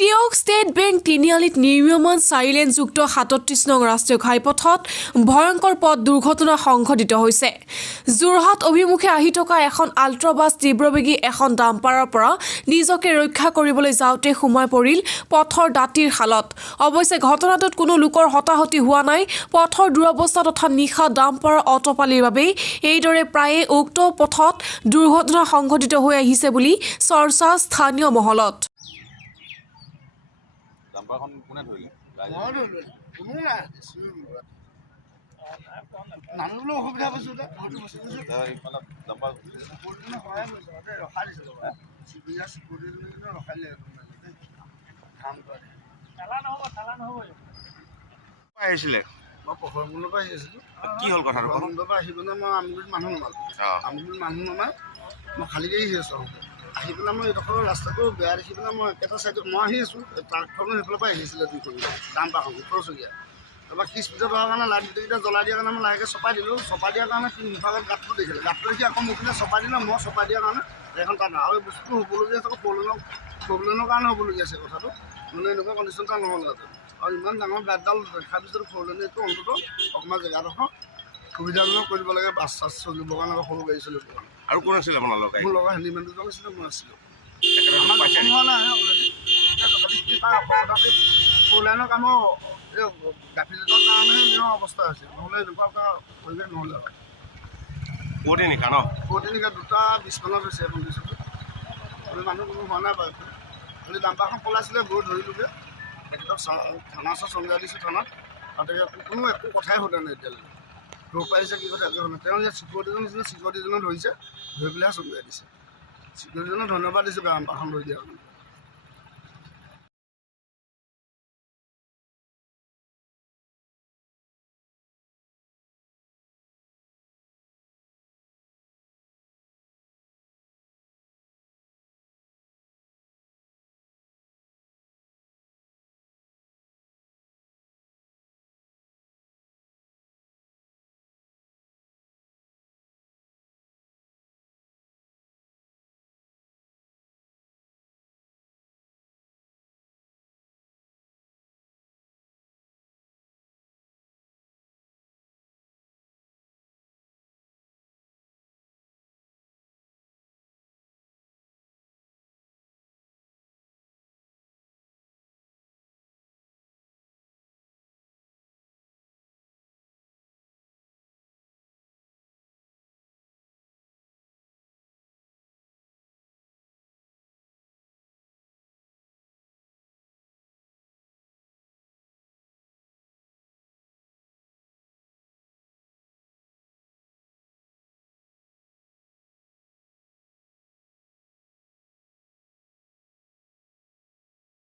Teok state bank তিনিআলিত নিৰ্মীয়মান 4 লেনযুক্ত 37 নং ৰাষ্ট্ৰীয় ঘাইপথত ভয়ংকৰ পথ দুৰ্ঘটনা সংঘটিত হৈছে। যোৰহাট অভিমুখে আহি থকা এখন আল্ট্ৰাবাছ তীব্ৰবেগী এখন ডাম্পাৰৰ পৰা নিজকে ৰক্ষা কৰিবলৈ যাওঁতে সোমাই পৰিল পথৰ দাঁতিৰ খালত। অৱশ্যে ঘটনাটোত কোনো লোকৰ হতাহতি হোৱা নাই। পথৰ দুৰৱস্থা তথা নিশা ডাম্পাৰৰ অটপালিৰ বাবেই এইদৰে প্ৰায়ে উক্ত পথত দুৰ্ঘটনা সংঘটিত হৈ আহিছে বুলি চৰ্চা স্থানীয় মহলত। ডাম্পাৰখন কোনে ধৰিলে? কোনো নাই নামিবলৈ অসুবিধা পাইছোঁ ডাম্পাৰ ৰখাই দিছিলোঁ ৰখাই দিলে আহিছিলে মই পখৰমুণ্ডৰ পৰা আহি আছিলোঁ। কি হ'ল কথাটো? পখৰমুণ্ডৰ পৰা আহি পেলাই মই আমগুৰিত মানুহ নমালোঁ। আমগুৰিত মানুহ নমাই মই খালী গাড়ী আহি আছোঁ। আহি পেলাই মই এইডোখৰ ৰাস্তাটো বেয়া দেখি পেলাই মই একেটা চাইডত মই আহি আছোঁ। ট্ৰাকখনো সেইফালৰ পৰা আহিছিলে দুইখন ডাম্পাৰখন ওঠৰচকীয়া। তাৰপৰা কি স্পীডত হোৱাৰ কাৰণে লাইট গোটেইকেইটা জ্বলাই দিয়াৰ কাৰণে মই লাহেকৈ চপাই দিলোঁ। চপাই দিয়াৰ কাৰণে সি মুখাগত গাঁতটো দেখিলে। গাঁতটো দেখি আকৌ মোক চপাই দিলে। মই চপাই দিয়াৰ কাৰণে এখন তাত আৰু এই বস্তুটো হ'বলগীয়া আছে। প্ৰব্লেমৰ কাৰণে হ'বলগীয়া আছে কথাটো। মানে এনেকুৱা কণ্ডিশ্যন এটা নহ'ল তাতে। আৰু ইমান ডাঙৰ গাঁতডাল দেখাৰ পিছত ফ'ৰলেনটো অন্তত অকণমান জেগাডোখৰ সুবিধাজনক কৰিব লাগে বাছ চাছ চলিবৰ কাৰণে বা সৰু গাড়ী চলিবৰ কাৰণে। আৰু কোন আছিলে আপোনাৰ লগত? মোৰ লগৰ হেণ্ডিমেন দুজন আছিলে, মই আছিলোঁ। আমাৰ জখম হোৱা নাই অলৰেডি। এতিয়া তথাপি তাৰ অসুবিধাটো ফ'ৰলেনৰ কামৰ এই গাফিলতিৰ কাৰণেহে নিয়ৰ অৱস্থা হৈছে। নহ'লে এনেকুৱা এটা পৰিৱেশ নহ'লে হয়। পুৱতি নিশা ন? পুৱতি নিশা 2:20 হৈছে কণ্ডিশ্যনটো। মানুহ কোনো হোৱা নাই বাৰু। খালি ডাম্পাৰখন পলাইছিলে গৈ ধৰিলোগৈ। তেখেতক থানা চমজাই দিছোঁ থানাত। আৰু তেখেত কোনো একো কথাই সোধা নাই এতিয়ালৈকে। ধৰ পাৰিছে কি কথা একো হোৱা নাই। তেওঁ ইয়াত চিকিউৰিটিজন আছিলে, চিকিউৰিটিজনে ধৰিছে, ধৰি পেলাই চমজাই দিছে। চিকিউৰিটিজনক ধন্যবাদ দিছোঁ ডাম্পাৰখন ধৰি দিয়াৰ কাৰণে।